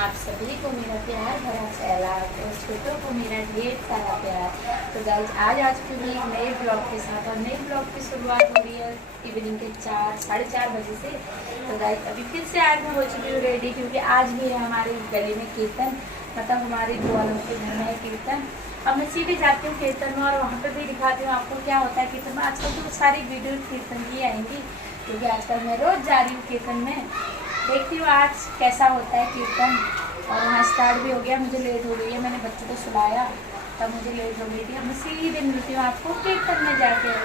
आप सभी को मेरा प्यार भरा सैलाब और छोटों को मेरा ढेर सारा प्यार। तो गाइस आज चुकी एक नए ब्लॉग के साथ और नए ब्लॉग की शुरुआत हो रही है इवनिंग के 4-4:30 बजे से। तो गाइस अभी फिर से आज मैं हो चुकी हूँ रेडी, क्योंकि आज भी है हमारे गली में कीर्तन, मतलब हमारे बुआलों के घर में है कीर्तन। अब मैं सीधे जाती हूँ कीर्तन में और वहाँ पे भी दिखाती हूँ आपको क्या होता है कीर्तन में। आजकल तो सारी वीडियो कीर्तन की आएंगी, क्योंकि आजकल मैं रोज़ जा रही हूँ कीर्तन में। देखती हूँ आज कैसा होता है कीर्तन। और वहाँ स्टार्ट भी हो गया, मुझे लेट हो गई है, मैंने बच्चों को सुलाया तब मुझे लेट हो गई थी। अब मैं सीधे मिलती हूँ आपको कीर्तन में जाके।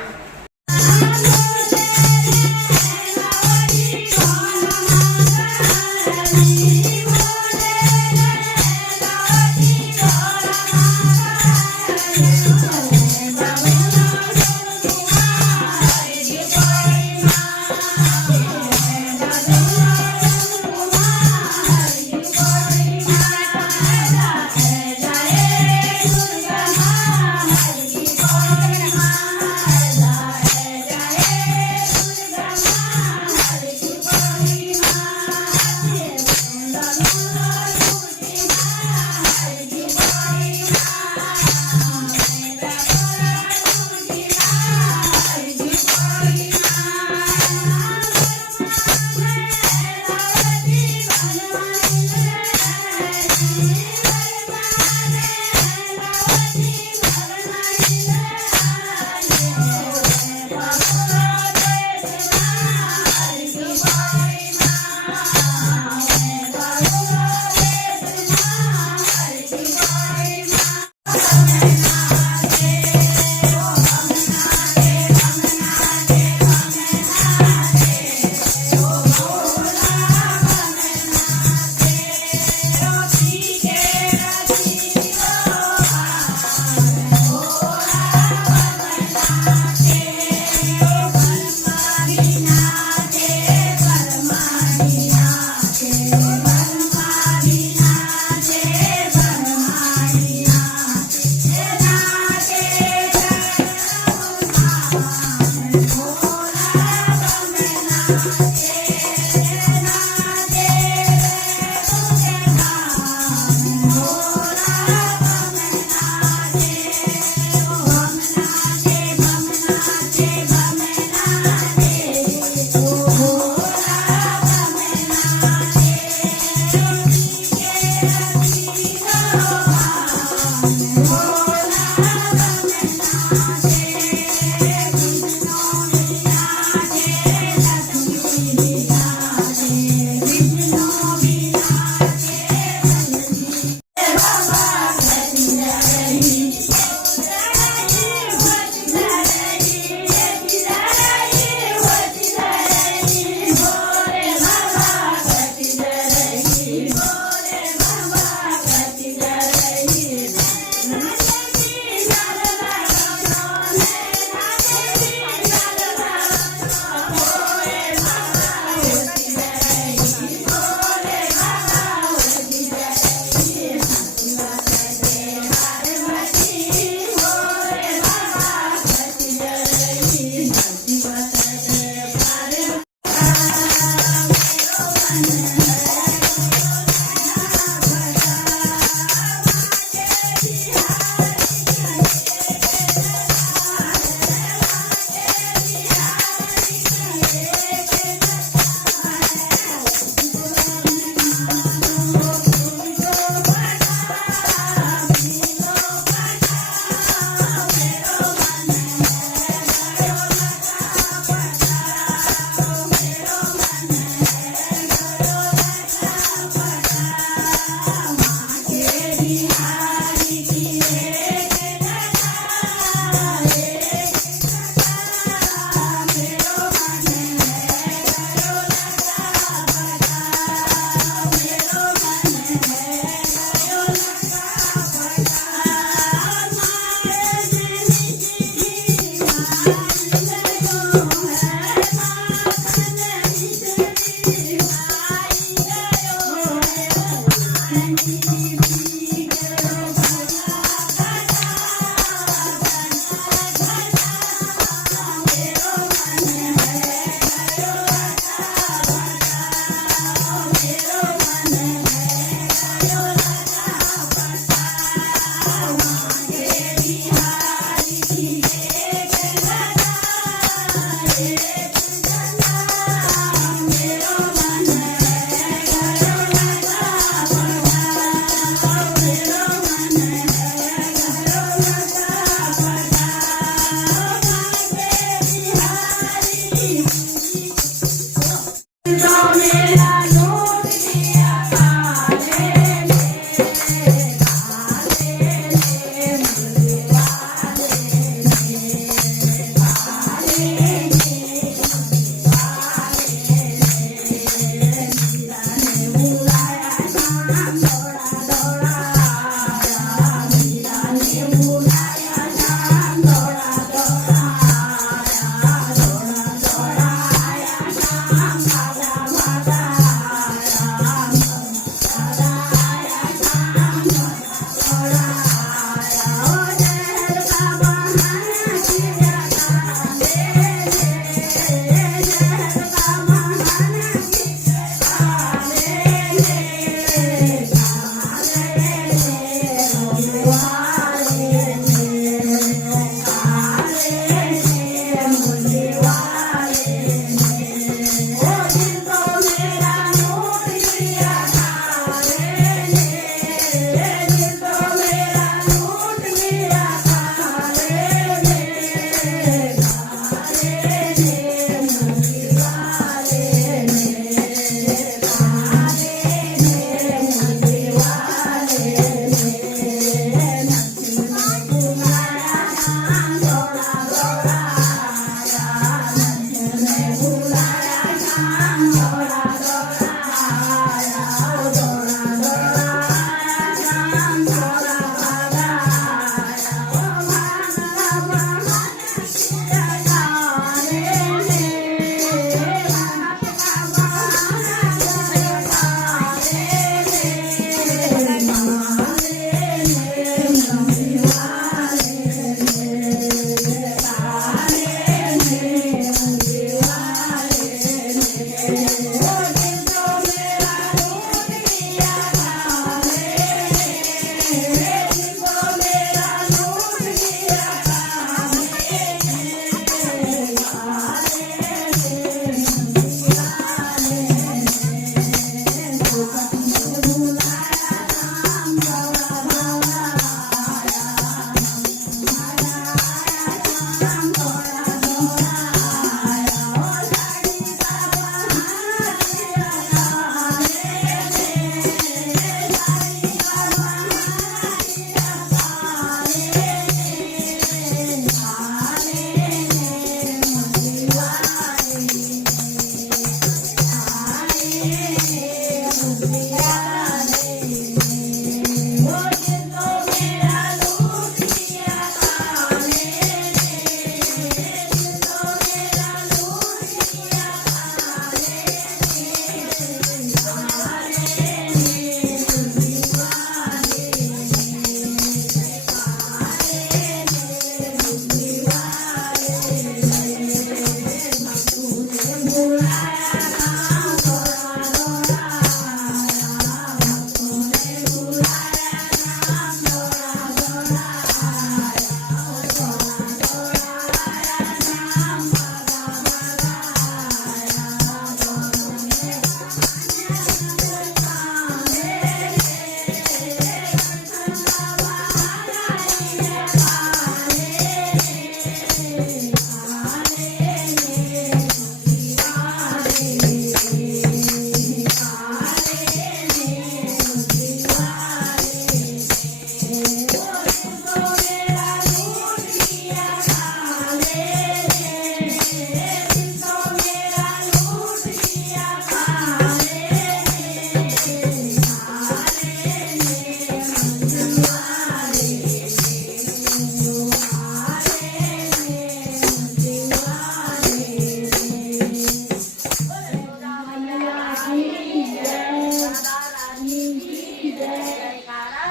जयकारा